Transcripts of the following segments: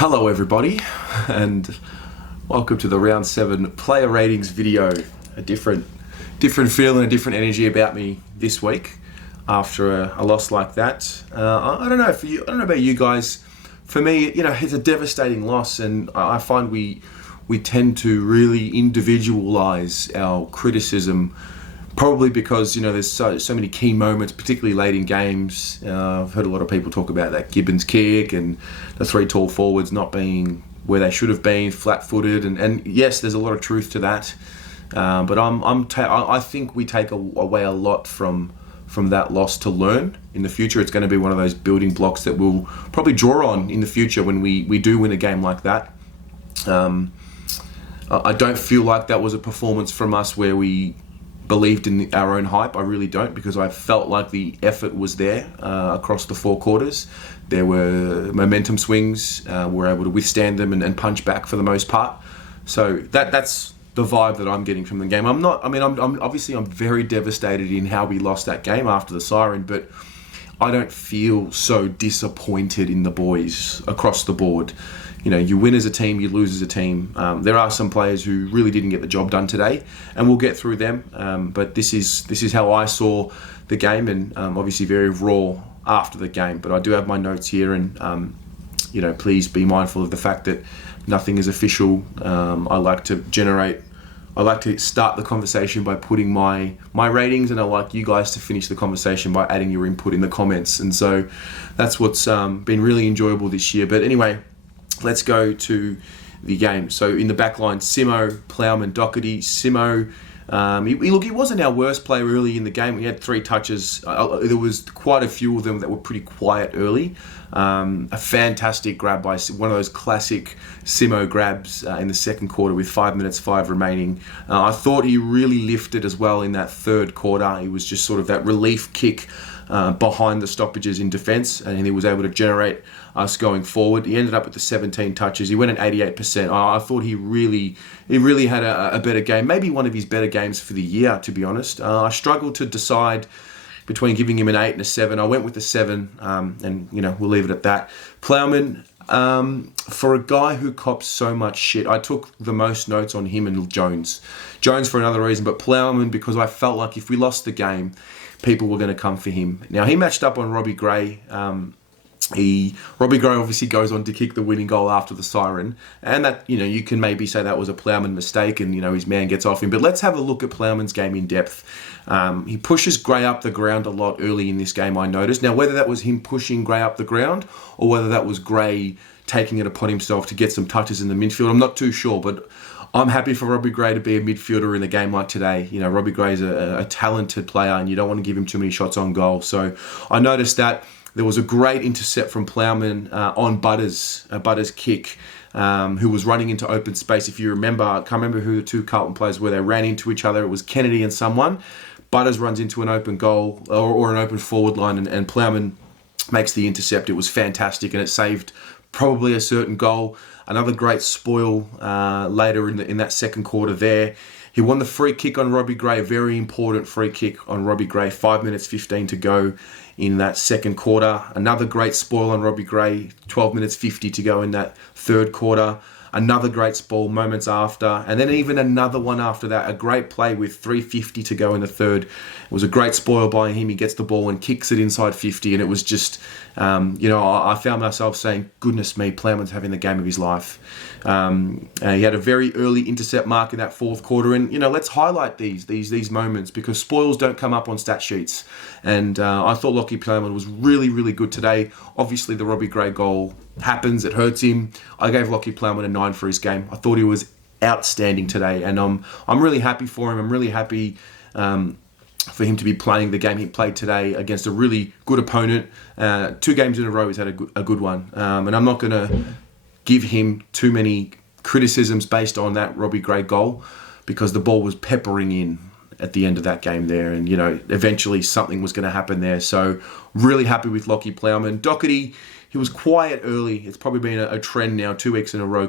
Hello everybody, and welcome to the round 7 player ratings video. A different feel and a different energy about me this week after a loss like that. I don't know about you guys. For me, it's a devastating loss, and I find we tend to really individualize our criticism. Probably because, there's so many key moments, particularly late in games. I've heard a lot of people talk about that Gibbons kick and the 3 tall forwards not being where they should have been, flat-footed. And yes, there's a lot of truth to that. But I think we take away a lot from that loss to learn in the future. It's going to be one of those building blocks that we'll probably draw on in the future when we do win a game like that. I don't feel like that was a performance from us where we believed in our own hype. I really don't, because I felt like the effort was there across the 4 quarters. There were momentum swings. We were able to withstand them and punch back for the most part. So that's the vibe that I'm getting from the game. I'm obviously very devastated in how we lost that game after the siren, but I don't feel so disappointed in the boys across the board. You win as a team, you lose as a team. There are some players who really didn't get the job done today, and we'll get through them. But this is how I saw the game, and obviously very raw after the game. But I do have my notes here, and please be mindful of the fact that nothing is official. I like to start the conversation by putting my ratings, and I like you guys to finish the conversation by adding your input in the comments. And so that's what's been really enjoyable this year. But anyway, let's go to the game. So in the back line, Simo, Plowman, Doherty. Simo, he wasn't our worst player early in the game. We had 3 touches. There was quite a few of them that were pretty quiet early. A fantastic grab by one of those classic Simo grabs in the second quarter with 5 minutes 5 remaining. I thought he really lifted as well in that third quarter. He was just sort of that relief kick behind the stoppages in defence, and he was able to generate us going forward. He ended up with the 17 touches. He went at 88%. I thought he really had a better game, maybe one of his better games for the year, to be honest. I struggled to decide between giving him an 8 and a 7. I went with the 7, and we'll leave it at that. Plowman, for a guy who cops so much shit, I took the most notes on him and Jones. Jones for another reason, but Plowman because I felt like if we lost the game, people were going to come for him. Now, he matched up on Robbie Gray. Robbie Gray obviously goes on to kick the winning goal after the siren, and that you can maybe say that was a Plowman mistake, and his man gets off him. But let's have a look at Plowman's game in depth. He pushes Gray up the ground a lot early in this game, I noticed. Now, whether that was him pushing Gray up the ground or whether that was Gray taking it upon himself to get some touches in the midfield, I'm not too sure, but I'm happy for Robbie Gray to be a midfielder in a game like today. Robbie Gray's a talented player, and you don't want to give him too many shots on goal. So I noticed that there was a great intercept from Plowman on Butters, a Butters kick, who was running into open space. If you remember, I can't remember who the 2 Carlton players were. They ran into each other. It was Kennedy and someone. Butters runs into an open goal or an open forward line, and Plowman makes the intercept. It was fantastic, and it saved probably a certain goal. Another great spoil later in that second quarter there. He won the free kick on Robbie Gray, a very important free kick on Robbie Gray, 5 minutes 15 to go in that second quarter. Another great spoil on Robbie Gray, 12 minutes 50 to go in that third quarter. Another great spoil moments after, and then even another one after that. A great play with 3:50 to go in the third. It was a great spoil by him. He gets the ball and kicks it inside 50, and it was just, I found myself saying, goodness me, Plowman's having the game of his life. He had a very early intercept mark in that fourth quarter, and let's highlight these moments, because spoils don't come up on stat sheets. And I thought Lachie Plowman was really, really good today. Obviously, the Robbie Gray goal happens, it hurts him. I gave Lachie Plowman a 9 for his game. I thought he was outstanding today, and I'm really happy for him. I'm really happy for him to be playing the game he played today against a really good opponent. 2 games in a row he's had a good one, and I'm not going to give him too many criticisms based on that Robbie Gray goal, because the ball was peppering in at the end of that game there, and eventually something was going to happen there. So really happy with Lachie Plowman. Doherty, he was quiet early. It's probably been a trend now, 2 weeks in a row.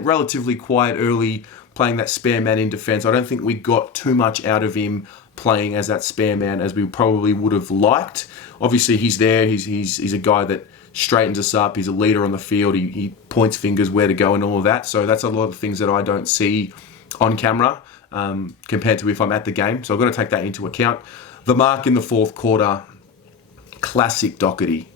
Relatively quiet early, playing that spare man in defence. I don't think we got too much out of him playing as that spare man as we probably would have liked. Obviously, he's there. He's a guy that straightens us up. He's a leader on the field. He points fingers where to go and all of that. So that's a lot of things that I don't see on camera compared to if I'm at the game. So I've got to take that into account. The mark in the fourth quarter, classic Doherty.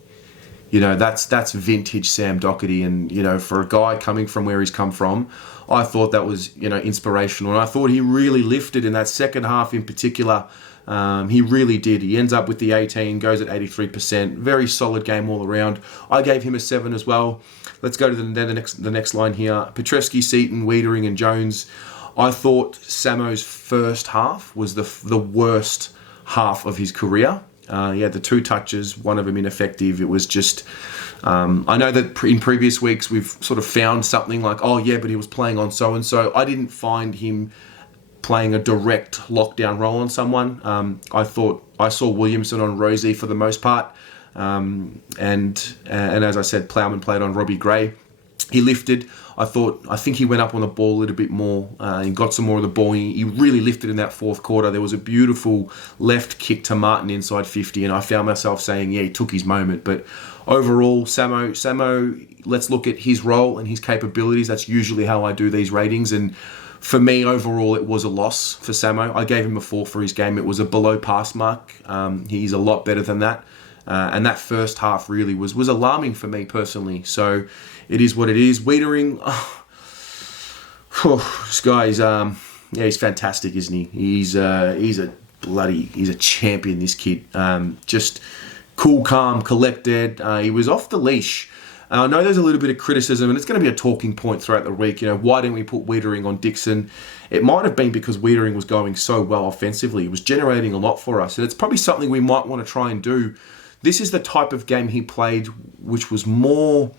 That's vintage Sam Doherty. And, for a guy coming from where he's come from, I thought that was, inspirational. And I thought he really lifted in that second half in particular. He really did. He ends up with the 18, goes at 83%. Very solid game all around. I gave him a 7 as well. Let's go to the next line here. Petrevski, Seaton, Wiedering and Jones. I thought Samo's first half was the worst half of his career. He had the 2 touches, one of them ineffective. It was just... I know that in previous weeks we've sort of found something like, oh yeah, but he was playing on so-and-so. I didn't find him playing a direct lockdown role on someone. I saw Williamson on Rosie for the most part. And as I said, Plowman played on Robbie Gray. He lifted. I think he went up on the ball a little bit more. He got some more of the ball. He really lifted in that fourth quarter. There was a beautiful left kick to Martin inside 50, and I found myself saying, yeah, he took his moment. But overall, Samo, let's look at his role and his capabilities. That's usually how I do these ratings. And for me, overall, it was a loss for Samo. I gave him a 4 for his game. It was a below pass mark. He's a lot better than that. And that first half really was alarming for me personally. So it is what it is. Wiedering, this guy is, he's fantastic, isn't he? He's a champion, this kid. Just cool, calm, collected. He was off the leash. I know there's a little bit of criticism, and it's going to be a talking point throughout the week. Why didn't we put Wiedering on Dixon? It might have been because Wiedering was going so well offensively. He was generating a lot for us, and it's probably something we might want to try and do. This is the type of game he played, which was more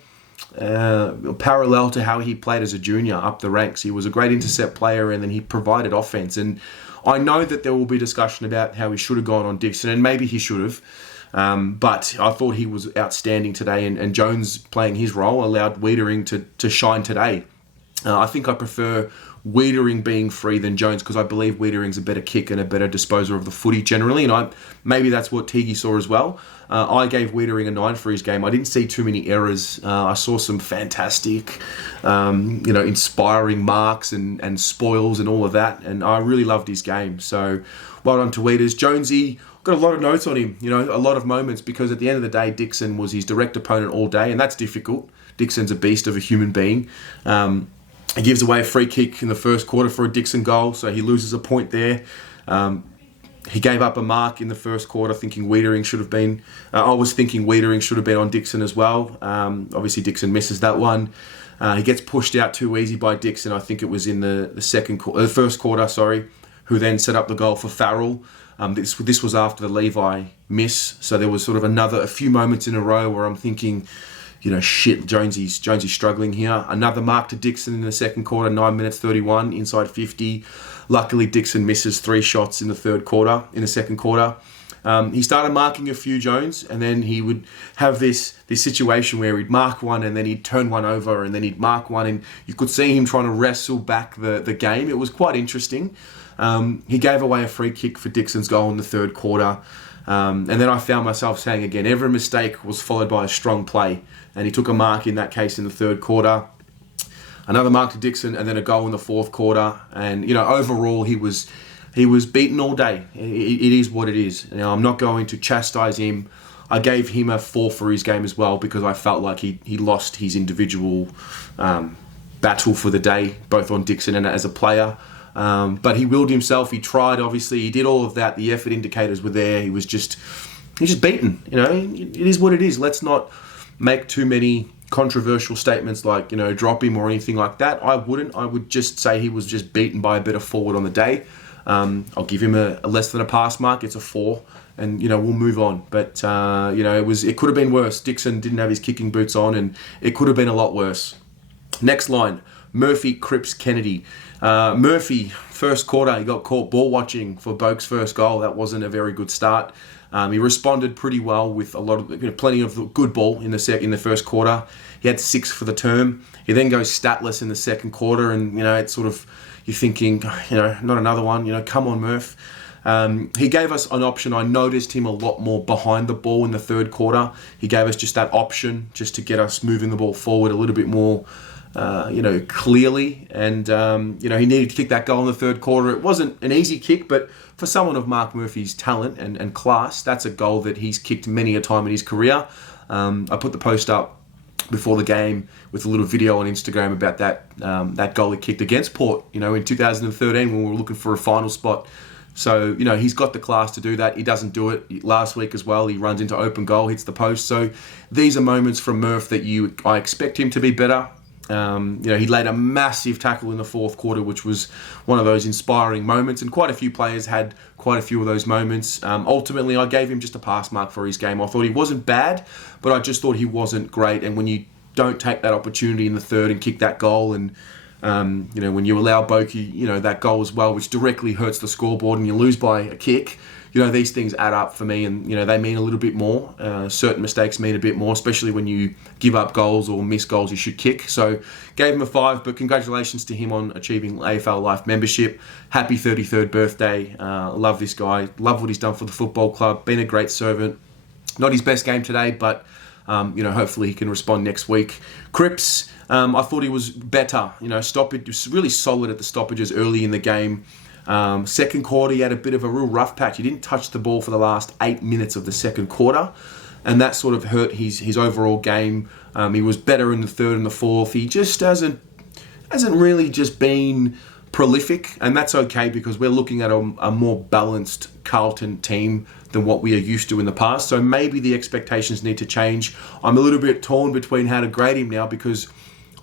parallel to how he played as a junior up the ranks. He was a great intercept player, and then he provided offense. And I know that there will be discussion about how he should have gone on Dixon, and maybe he should have. But I thought he was outstanding today, and Jones playing his role allowed Wiedering to shine today. I think I prefer Wiedering being free than Jones because I believe Wiedering's a better kick and a better disposer of the footy generally, and maybe that's what Teague saw as well. I gave Wiedering a 9 for his game. I didn't see too many errors. I saw some fantastic, inspiring marks and spoils and all of that, and I really loved his game. So well done to Wieders. Jonesy, got a lot of notes on him, a lot of moments, because at the end of the day, Dixon was his direct opponent all day, and that's difficult. Dixon's a beast of a human being. He gives away a free kick in the first quarter for a Dixon goal, so he loses a point there. He gave up a mark in the first quarter, thinking Wiedering should have been... I was thinking Wiedering should have been on Dixon as well. Obviously, Dixon misses that one. He gets pushed out too easy by Dixon. I think it was in the first quarter, who then set up the goal for Farrell. This was after the Levi miss, so there was sort of a few moments in a row where I'm thinking... shit, Jonesy's struggling here. Another mark to Dixon in the second quarter, 9 minutes 31, inside 50. Luckily, Dixon misses 3 shots in the second quarter. He started marking a few, Jones, and then he would have this situation where he'd mark one and then he'd turn one over and then he'd mark one, and you could see him trying to wrestle back the game. It was quite interesting. He gave away a free kick for Dixon's goal in the third quarter. And then I found myself saying again, every mistake was followed by a strong play. And he took a mark in that case in the third quarter. Another mark to Dixon, and then a goal in the fourth quarter. And, overall, he was beaten all day. It is what it is. I'm not going to chastise him. I gave him a 4 for his game as well because I felt like he lost his individual battle for the day, both on Dixon and as a player. But he willed himself. He tried, obviously. He did all of that. The effort indicators were there. He's just beaten. It is what it is. Let's not make too many controversial statements like, drop him or anything like that. I wouldn't. I would just say he was just beaten by a better forward on the day. I'll give him a less than a pass mark. It's a 4. And, we'll move on. But, it could have been worse. Dixon didn't have his kicking boots on, and it could have been a lot worse. Next line, Murphy, Cripps, Kennedy. Murphy, first quarter, he got caught ball watching for Boak's first goal. That wasn't a very good start. He responded pretty well with plenty of good ball in the first quarter. He had 6 for the term. He then goes statless in the second quarter, and it's sort of you're thinking, not another one. Come on, Murph. He gave us an option. I noticed him a lot more behind the ball in the third quarter. He gave us just that option just to get us moving the ball forward a little bit more, clearly. And, he needed to kick that goal in the third quarter. It wasn't an easy kick, but for someone of Mark Murphy's talent and class, that's a goal that he's kicked many a time in his career. I put the post up before the game with a little video on Instagram about that goal he kicked against Port, in 2013 when we were looking for a final spot. So, he's got the class to do that. He doesn't do it. Last week as well, he runs into open goal, hits the post. So these are moments from Murph that I expect him to be better. He laid a massive tackle in the fourth quarter, which was one of those inspiring moments, and quite a few players had quite a few of those moments. Ultimately, I gave him just a pass mark for his game. I thought he wasn't bad, but I just thought he wasn't great. And when you don't take that opportunity in the third and kick that goal, and when you allow Boki, that goal as well, which directly hurts the scoreboard, and you lose by a kick, these things add up for me, and they mean a little bit more. Certain mistakes mean a bit more, especially when you give up goals or miss goals you should kick. So gave him a 5, but congratulations to him on achieving AFL Life membership. Happy 33rd birthday. Love this guy. Love what he's done for the football club. Been a great servant. Not his best game today, but hopefully he can respond next week. Cripps, I thought he was better. Stoppage was really solid at the stoppages early in the game. Second quarter, he had a bit of a real rough patch. He didn't touch the ball for the last 8 minutes of the second quarter, and that sort of hurt his overall game. He was better in the third and the fourth. He just hasn't really just been prolific, and that's okay because we're looking at a more balanced Carlton team than what we are used to in the past. So maybe the expectations need to change. I'm a little bit torn between how to grade him now because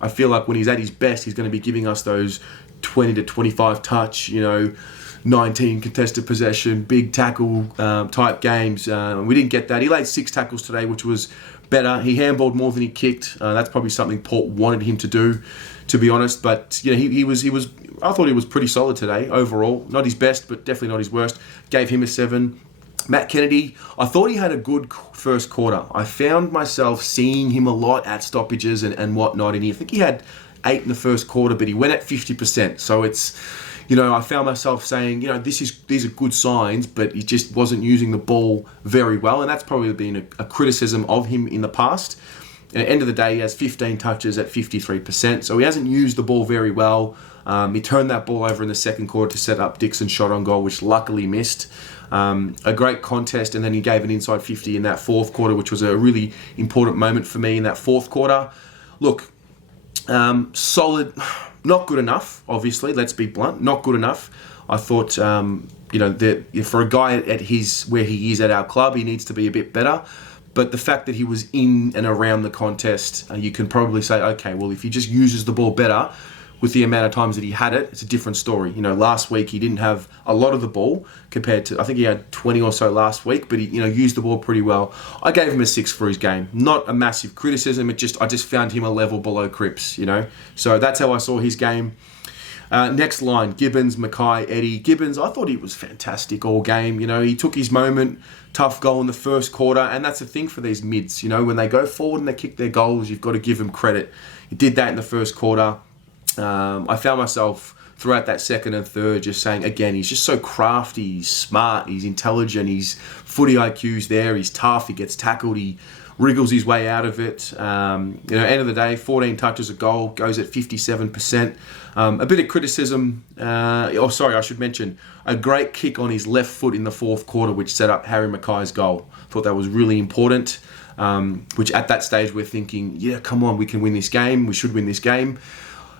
I feel like when he's at his best, he's going to be giving us those 20 to 25 touch, 19 contested possession, big tackle type games. We didn't get that. He laid 6 tackles today, which was better. He handballed more than he kicked. That's probably something Port wanted him to do, to be honest. But he was. I thought he was pretty solid today overall. Not his best, but definitely not his worst. Gave him a 7. Matt Kennedy, I thought he had a good first quarter. I found myself seeing him a lot at stoppages and whatnot, and I think he had 8 in the first quarter, but he went at 50%. So it's, I found myself saying, these are good signs, but he just wasn't using the ball very well, and that's probably been a criticism of him in the past. At the end of the day, he has 15 touches at 53%, so he hasn't used the ball very well. He turned that ball over in the second quarter to set up Dixon's shot on goal, which luckily missed. A great contest, and then he gave an inside 50 in that fourth quarter, which was a really important moment for me in that fourth quarter. Look, solid, not good enough, obviously, let's be blunt, not good enough. I thought, that for a guy at where he is at our club, he needs to be a bit better. But the fact that he was in and around the contest, you can probably say, okay, well, if he just uses the ball better, with the amount of times that he had it, it's a different story. Last week he didn't have a lot of the ball compared to, I think he had 20 or so last week, but he, used the ball pretty well. I gave him a 6 for his game. Not a massive criticism. I just found him a level below Cripps, So that's how I saw his game. Next line, Gibbons, Mackay, Eddie. Gibbons, I thought he was fantastic all game. He took his moment, tough goal in the first quarter, and that's the thing for these mids. When they go forward and they kick their goals, you've got to give them credit. He did that in the first quarter. I found myself throughout that second and third just saying, again, he's just so crafty, he's smart, he's intelligent, his footy IQ's there, he's tough, he gets tackled, he wriggles his way out of it. End of the day, 14 touches a goal, goes at 57%. A bit of criticism, I should mention, a great kick on his left foot in the fourth quarter, which set up Harry Mackay's goal. Thought that was really important, which at that stage we're thinking, yeah, come on, we can win this game, we should win this game.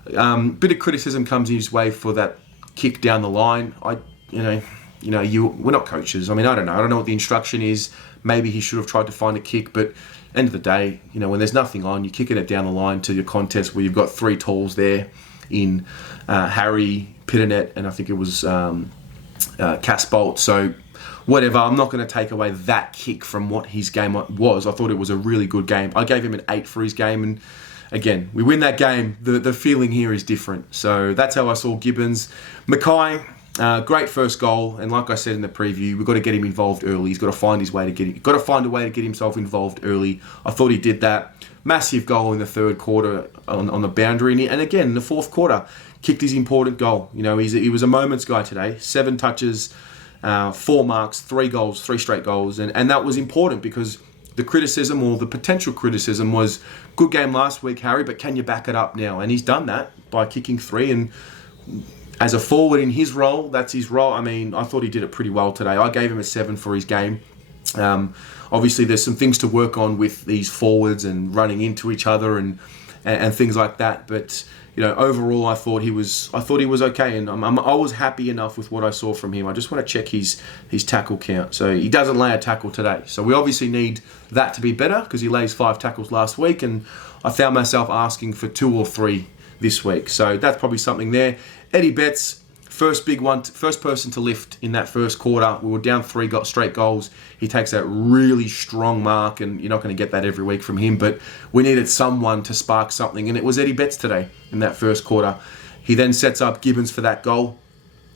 Bit of criticism comes his way for that kick down the line. We're not coaches. I don't know. I don't know what the instruction is. Maybe he should have tried to find a kick, but end of the day, when there's nothing on, you're kicking it down the line to your contest where you've got 3 tools there in Harry, Pitternet, and I think it was Casbolt. So whatever, I'm not going to take away that kick from what his game was. I thought it was a really good game. I gave him an 8 for his game, and again, we win that game, the feeling here is different. So that's how I saw Gibbons. Mackay, great first goal, and like I said in the preview, we've got to get him involved early. He's got to find a way to get himself involved early. I thought he did that. Massive goal in the third quarter on the boundary, and again in the fourth quarter, kicked his important goal. He was a moments guy today. 7 touches 4 marks, 3 goals, 3 straight goals. And that was important because the criticism or the potential criticism was, good game last week, Harry, but can you back it up now? And he's done that by kicking 3. And as a forward in his role, that's his role. I mean, I thought he did it pretty well today. I gave him a 7 for his game. Obviously, there's some things to work on with these forwards and running into each other and things like that. But overall, I thought he was okay, and I was happy enough with what I saw from him. I just want to check his tackle count. So he doesn't lay a tackle today. So we obviously need that to be better because he lays 5 tackles last week, and I found myself asking for 2 or 3 this week. So that's probably something there. Eddie Betts. First person to lift in that first quarter. We were down 3 straight goals. He takes that really strong mark, and you're not going to get that every week from him, but we needed someone to spark something, and it was Eddie Betts today in that first quarter. He then sets up Gibbons for that goal.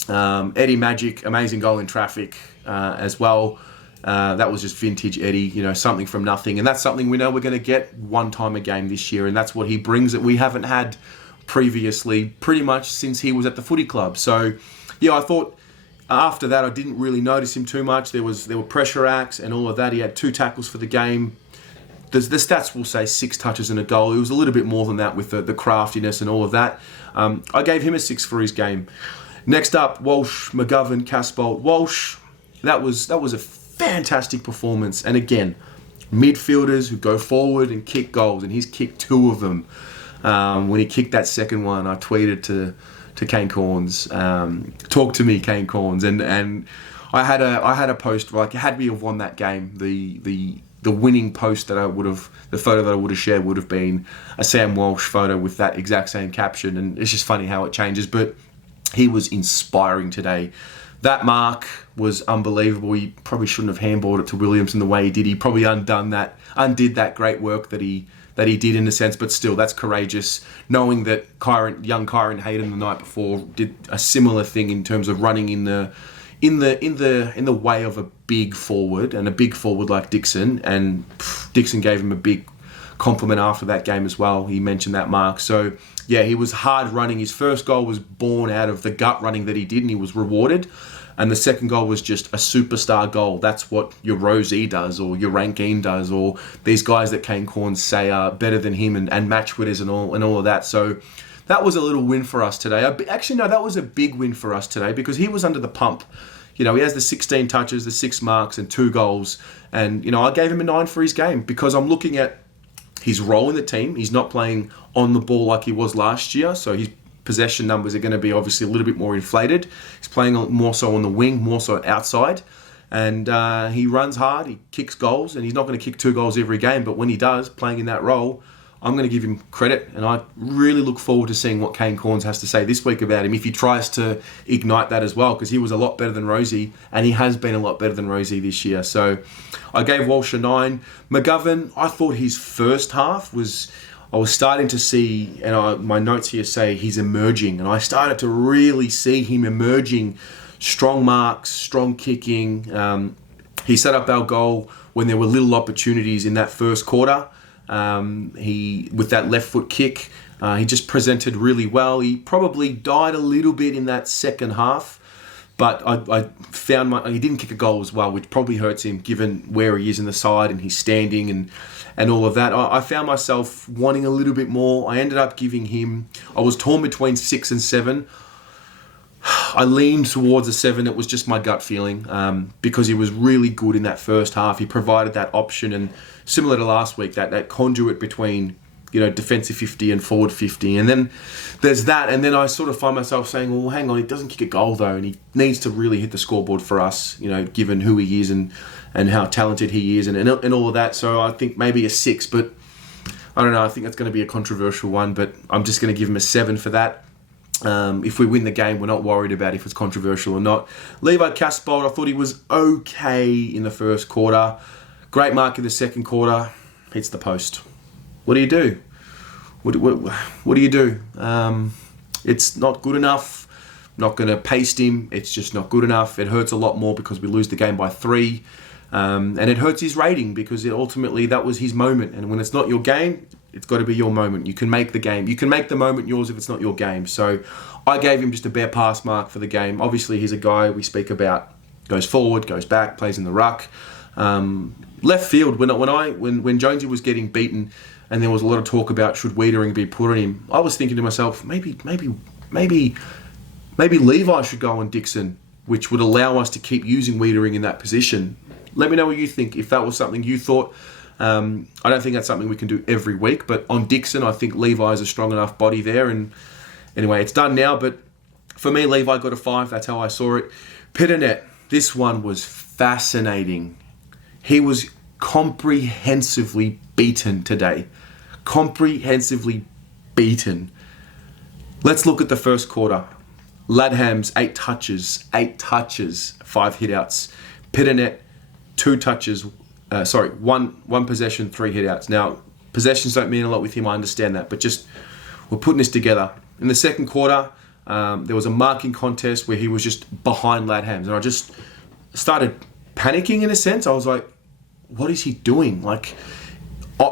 Eddie Magic, amazing goal in traffic as well. That was just vintage Eddie, something from nothing, and that's something we know we're going to get one time a game this year, and that's what he brings that we haven't had previously, pretty much since he was at the footy club. So, I thought after that I didn't really notice him too much. There were pressure acts and all of that. He had 2 tackles for the game. The stats will say 6 touches and a goal. It was a little bit more than that with the craftiness and all of that. I gave him a 6 for his game. Next up, Walsh Mcgovern, Casbolt. Walsh, that was a fantastic performance. And again, midfielders who go forward and kick goals, and he's kicked 2 of them. When he kicked that second one, I tweeted to Kane Corns, talk to me, Kane Corns, and I had a post like, had we have won that game, the winning post that the photo that I would have shared would have been a Sam Walsh photo with that exact same caption, and it's just funny how it changes. But he was inspiring today. That mark was unbelievable. He probably shouldn't have handballed it to Williamson the way he did. He probably undid that great work that he did in a sense, but still, that's courageous. Knowing that young Kyron Hayden the night before did a similar thing in terms of running in the way of a big forward, and a big forward like Dixon, and Dixon gave him a big compliment after that game as well. He mentioned that mark. So yeah, he was hard running. His first goal was born out of the gut running that he did, and he was rewarded. And the second goal was just a superstar goal. That's what your Rosie does, or your Rankine does, or these guys that Kane Corns say are better than him, and match winners and all of that. So that was a little win for us today. Actually, no, that was a big win for us today because he was under the pump. He has the 16 touches, the 6 marks, and 2 goals. And, I gave him a 9 for his game because I'm looking at his role in the team. He's not playing on the ball like he was last year, so his possession numbers are going to be obviously a little bit more inflated. He's playing more so on the wing, more so outside, and he runs hard, he kicks goals, and he's not going to kick 2 goals every game, but when he does, playing in that role, I'm going to give him credit, and I really look forward to seeing what Kane Corns has to say this week about him, if he tries to ignite that as well, because he was a lot better than Rosie, and he has been a lot better than Rosie this year. So I gave Walsh a 9. Mcgovern, I thought his first half I was starting to see, and my notes here say he's emerging, and I started to really see him emerging. Strong marks, strong kicking. He set up our goal when there were little opportunities in that first quarter. With that left foot kick, he just presented really well. He probably died a little bit in that second half, but I found he didn't kick a goal as well, which probably hurts him given where he is in the side and he's standing and all of that. I found myself wanting a little bit more. I ended up giving him, I was torn between 6 and 7. I leaned towards a 7. It was just my gut feeling because he was really good in that first half. He provided that option, and similar to last week, that conduit between defensive 50 and forward 50. And then there's that, and then I sort of find myself saying, well, hang on, he doesn't kick a goal though, and he needs to really hit the scoreboard for us, given who he is and how talented he is and all of that. So I think maybe a 6, but I don't know. I think that's going to be a controversial one, but I'm just going to give him a 7 for that. If we win the game, we're not worried about if it's controversial or not. Levi Casbolt, I thought he was okay in the first quarter. Great mark in the second quarter. Hits the post. What do you do? What do you do? It's not good enough. Not going to paste him. It's just not good enough. It hurts a lot more because we lose the game by 3. And it hurts his rating because ultimately that was his moment. And when it's not your game, it's got to be your moment. You can make the game. You can make the moment yours if it's not your game. So I gave him just a bare pass mark for the game. Obviously, he's a guy we speak about goes forward, goes back, plays in the ruck. Left field, when Jonesy was getting beaten and there was a lot of talk about should Wiedering be put on him, I was thinking to myself, maybe Levi should go on Dixon, which would allow us to keep using Wiedering in that position. Let me know what you think, if that was something you thought. I don't think that's something we can do every week, but on Dixon, I think Levi is a strong enough body there. And anyway, it's done now, but for me, Levi got a 5. That's how I saw it. Pitternet, this one was fascinating. He was comprehensively beaten today. Comprehensively beaten. Let's look at the first quarter. Ladham's 8 touches, 5 hit-outs. Pitternet, 2 touches, 1 possession, 3 hit-outs. Now, possessions don't mean a lot with him, I understand that, but just we're putting this together. In the second quarter, there was a marking contest where he was just behind Ladham's, and I just started panicking in a sense. I was like, what is he doing? Like,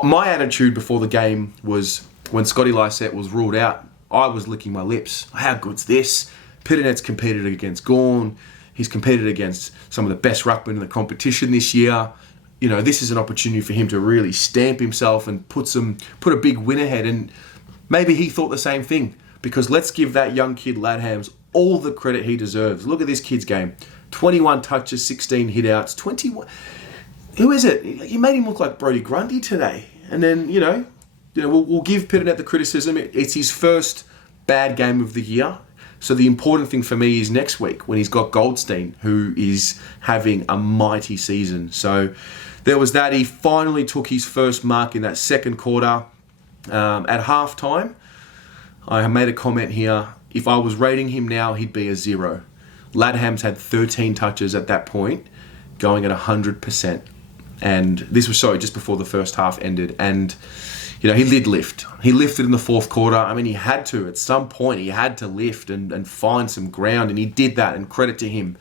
my attitude before the game was when Scotty Lysette was ruled out, I was licking my lips. How good's this? Pitternet's competed against Gawn. He's competed against some of the best ruckmen in the competition this year. You know, this is an opportunity for him to really stamp himself and put a big win ahead. And maybe he thought the same thing, because let's give that young kid Ladhams all the credit he deserves. Look at this kid's game. 21 touches, 16 hit-outs, 21... Who is it? He made him look like Brodie Grundy today. And then, we'll give Pitternet the criticism. It's his first bad game of the year. So the important thing for me is next week when he's got Goldstein, who is having a mighty season. So there was that. He finally took his first mark in that second quarter. At halftime, I made a comment here. If I was rating him now, he'd be a 0. Ladham's had 13 touches at that point, going at 100%. And this was just before the first half ended. And, he did lift. He lifted in the fourth quarter. I mean, he had to. At some point, he had to lift and find some ground. And he did that, and credit to him.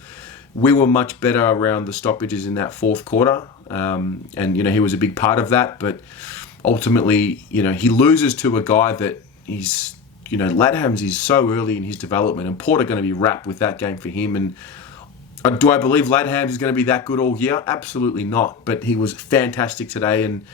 We were much better around the stoppages in that fourth quarter. And, he was a big part of that. But ultimately, he loses to a guy that he's, Ladhams is so early in his development. And Port are going to be wrapped with that game for him. And do I believe Ladhams is going to be that good all year? Absolutely not. But he was fantastic today, and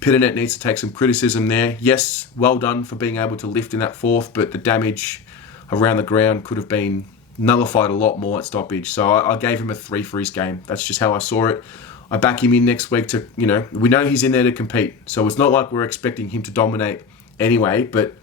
Pitternet needs to take some criticism there. Yes, well done for being able to lift in that fourth, but the damage around the ground could have been nullified a lot more at stoppage. So I gave him a 3 for his game. That's just how I saw it. I back him in next week to, we know he's in there to compete. So it's not like we're expecting him to dominate anyway, but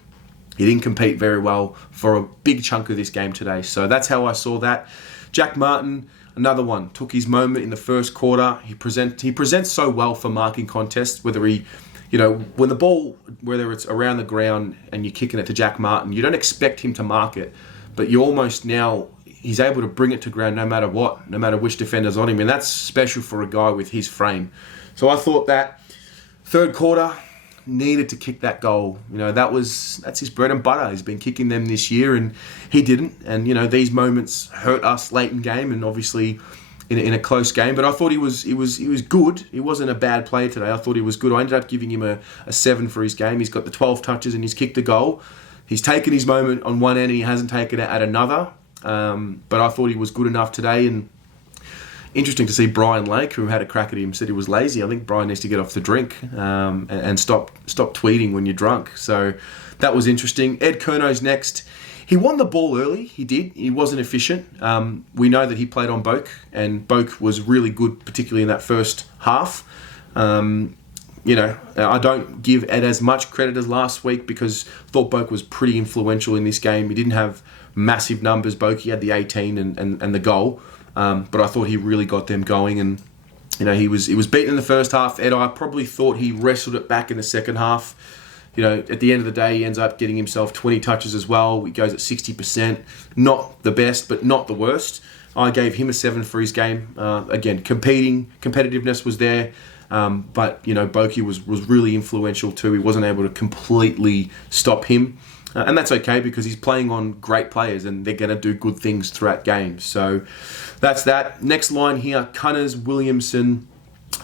he didn't compete very well for a big chunk of this game today. So that's how I saw that. Jack Martin, another one, took his moment in the first quarter. He presents so well for marking contests, whether when the ball, whether it's around the ground and you're kicking it to Jack Martin, you don't expect him to mark it, but you almost now, he's able to bring it to ground no matter what, no matter which defender's on him, and that's special for a guy with his frame. So I thought that third quarter, needed to kick that goal. That's his bread and butter. He's been kicking them this year, and he didn't. And these moments hurt us late in game, and obviously in a close game. But I thought he was good. He wasn't a bad player today. I thought he was good. I ended up giving him a 7 for his game. He's got the 12 touches and he's kicked a goal. He's taken his moment on one end and he hasn't taken it at another. But I thought he was good enough today. And interesting to see Brian Lake, who had a crack at him, said he was lazy. I think Brian needs to get off the drink and stop tweeting when you're drunk. So that was interesting. Ed Curnow's next. He won the ball early. He did. He wasn't efficient. We know that he played on Boak, and Boak was really good, particularly in that first half. I don't give Ed as much credit as last week because I thought Boak was pretty influential in this game. He didn't have massive numbers, Boak. He had the 18 and the goal. But I thought he really got them going, and he was beaten in the first half. Ed, I probably thought he wrestled it back in the second half. At the end of the day, he ends up getting himself 20 touches as well. He goes at 60%. Not the best, but not the worst. I gave him a 7 for his game. Again, competitiveness was there, but Boki was really influential too. He wasn't able to completely stop him. And that's okay because he's playing on great players and they're going to do good things throughout games. So that's that. Next line here, Cunners, Williamson,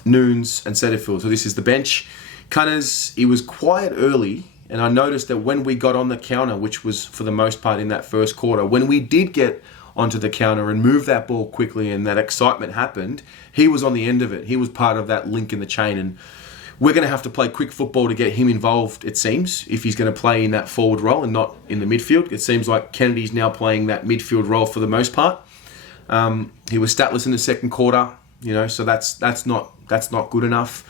Nunes and Centerfield. So this is the bench. Cunners, he was quiet early, and I noticed that when we got on the counter, which was for the most part in that first quarter, when we did get onto the counter and move that ball quickly and that excitement happened, he was on the end of it. He was part of that link in the chain, and we're going to have to play quick football to get him involved, it seems, if he's going to play in that forward role and not in the midfield. It seems like Kennedy's now playing that midfield role for the most part. He was statless in the second quarter, so that's not good enough.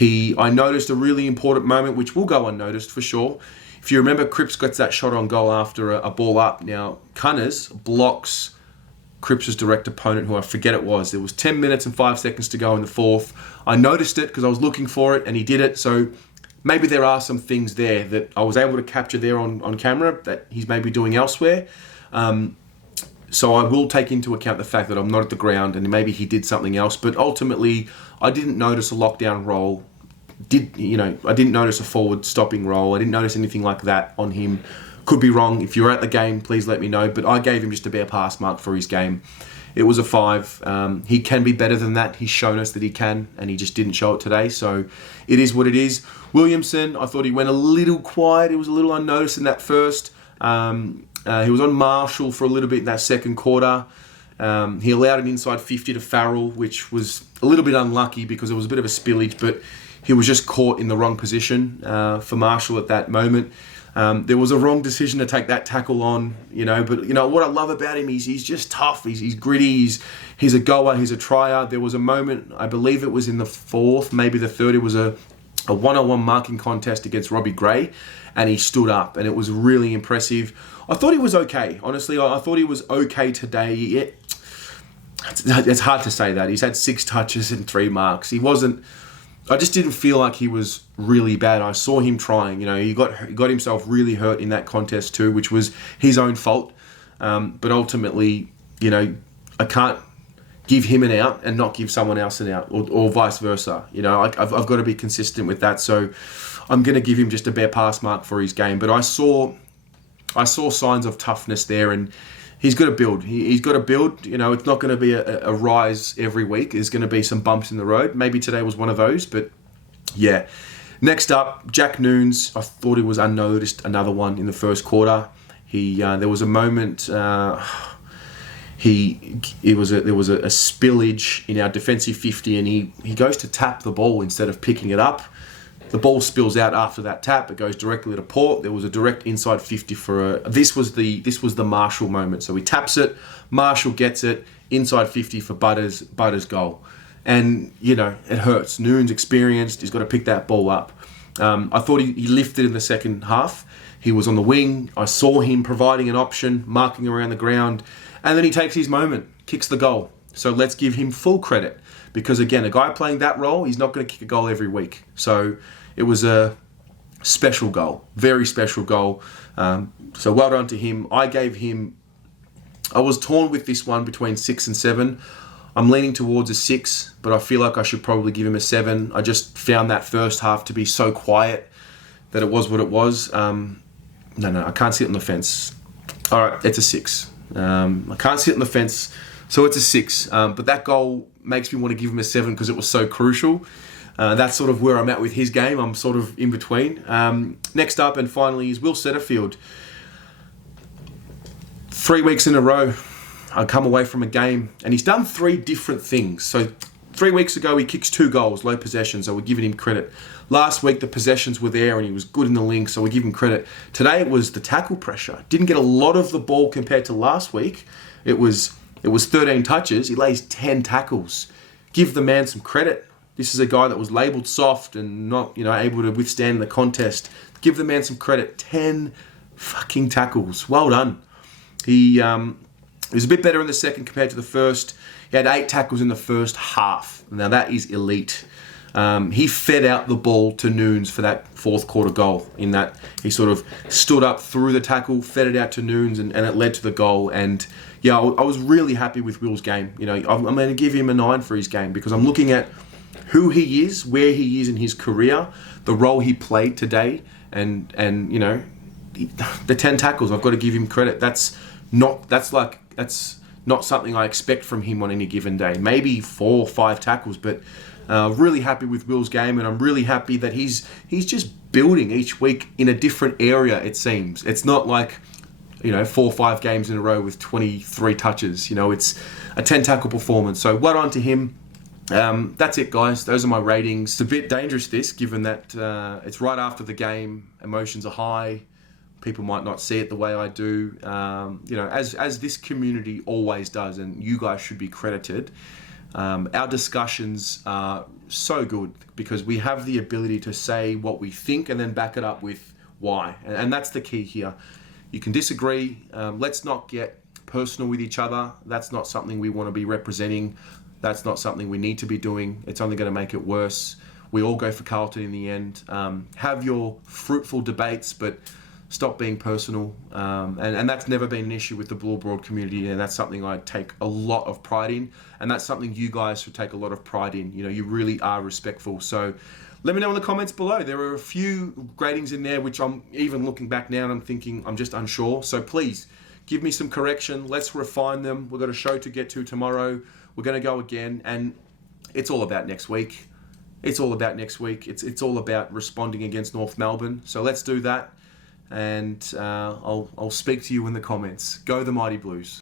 I noticed a really important moment, which will go unnoticed for sure. If you remember, Cripps gets that shot on goal after a ball up. Now, Cunners blocks Cripps' direct opponent, who I forget it was. There was 10 minutes and 5 seconds to go in the fourth. I noticed it because I was looking for it, and he did it. So maybe there are some things there that I was able to capture there on camera that he's maybe doing elsewhere. So I will take into account the fact that I'm not at the ground, and maybe he did something else. But ultimately, I didn't notice a lockdown roll. I didn't notice a forward stopping roll. I didn't notice anything like that on him. Could be wrong. If you're at the game, please let me know. But I gave him just a bare pass mark for his game. It was a 5. He can be better than that. He's shown us that he can, and he just didn't show it today. So it is what it is. Williamson, I thought he went a little quiet. It was a little unnoticed in that first. He was on Marshall for a little bit in that second quarter. He allowed an inside 50 to Farrell, which was a little bit unlucky because it was a bit of a spillage, but he was just caught in the wrong position for Marshall at that moment. There was a wrong decision to take that tackle on, but what I love about him is he's just tough. He's gritty. He's a goer. He's a trier. There was a moment, I believe it was in the fourth, maybe the third, it was a one-on-one marking contest against Robbie Gray, and he stood up, and it was really impressive. I thought he was okay. Honestly, I thought he was okay today. It's hard to say that. He's had 6 touches and 3 marks. I just didn't feel like he was really bad. I saw him trying. He got himself really hurt in that contest too, which was his own fault. But ultimately, I can't give him an out and not give someone else an out, or vice versa. I've got to be consistent with that. So I'm going to give him just a bare pass mark for his game. But I saw signs of toughness there, and he's got to build. He's got to build. It's not going to be a rise every week. There's going to be some bumps in the road. Maybe today was one of those, but yeah. Next up, Jack Nunes. I thought he was unnoticed. Another one in the first quarter. There was a moment. There was a spillage in our defensive 50, and he goes to tap the ball instead of picking it up. The ball spills out after that tap. It goes directly to Port. There was a direct inside 50 this was the Marshall moment. So he taps it. Marshall gets it. Inside 50 for Butters goal. And, it hurts. Nunes experienced. He's got to pick that ball up. I thought he lifted in the second half. He was on the wing. I saw him providing an option, marking around the ground. And then he takes his moment, kicks the goal. So let's give him full credit. Because, again, a guy playing that role, he's not going to kick a goal every week. So it was a special goal, very special goal. So well done to him. I was torn with this one between 6 and 7. I'm leaning towards a 6, but I feel like I should probably give him a 7. I just found that first half to be so quiet that it was what it was. No, I can't sit on the fence. All right, it's a 6. I can't sit on the fence, so it's a 6. But that goal makes me want to give him a 7 because it was so crucial. That's sort of where I'm at with his game. I'm sort of in between. Next up and finally is Will Centerfield. 3 weeks in a row, I come away from a game and he's done 3 different things. So 3 weeks ago, he kicks 2 goals, low possession, so we're giving him credit. Last week, the possessions were there and he was good in the link, so we give him credit. Today, it was the tackle pressure. Didn't get a lot of the ball compared to last week. It was 13 touches. He lays 10 tackles. Give the man some credit. This is a guy that was labelled soft and not, able to withstand the contest. Give the man some credit. 10 fucking tackles. Well done. He was a bit better in the second compared to the first. He had 8 tackles in the first half. Now that is elite. He fed out the ball to Nunes for that fourth quarter goal. In that he sort of stood up through the tackle, fed it out to Nunes, and it led to the goal. And yeah, I was really happy with Will's game. I'm going to give him a 9 for his game because I'm looking at who he is, where he is in his career, the role he played today, and the 10 tackles. I've got to give him credit. That's not something I expect from him on any given day. Maybe 4 or 5 tackles, but really happy with Will's game, and I'm really happy that he's just building each week in a different area. It seems it's not like 4 or 5 games in a row with 23 touches. It's a 10 tackle performance. So well on to him. That's it, guys. Those are my ratings. It's a bit dangerous, this, given that it's right after the game. Emotions are high. People might not see it the way I do. As this community always does, and you guys should be credited. Our discussions are so good because we have the ability to say what we think and then back it up with why. And that's the key here. You can disagree. Let's not get personal with each other. That's not something we want to be representing. That's not something we need to be doing. It's only going to make it worse. We all go for Carlton in the end. Have your fruitful debates, but stop being personal. And that's never been an issue with the Blue Broad community, and that's something I take a lot of pride in, and that's something you guys should take a lot of pride in. You really are respectful. So let me know in the comments below. There are a few gradings in there which I'm even looking back now and I'm thinking I'm just unsure. So please give me some correction. Let's refine them. We've got a show to get to tomorrow. We're going to go again, and it's all about next week. It's all about next week. It's all about responding against North Melbourne. So let's do that, and I'll speak to you in the comments. Go the Mighty Blues.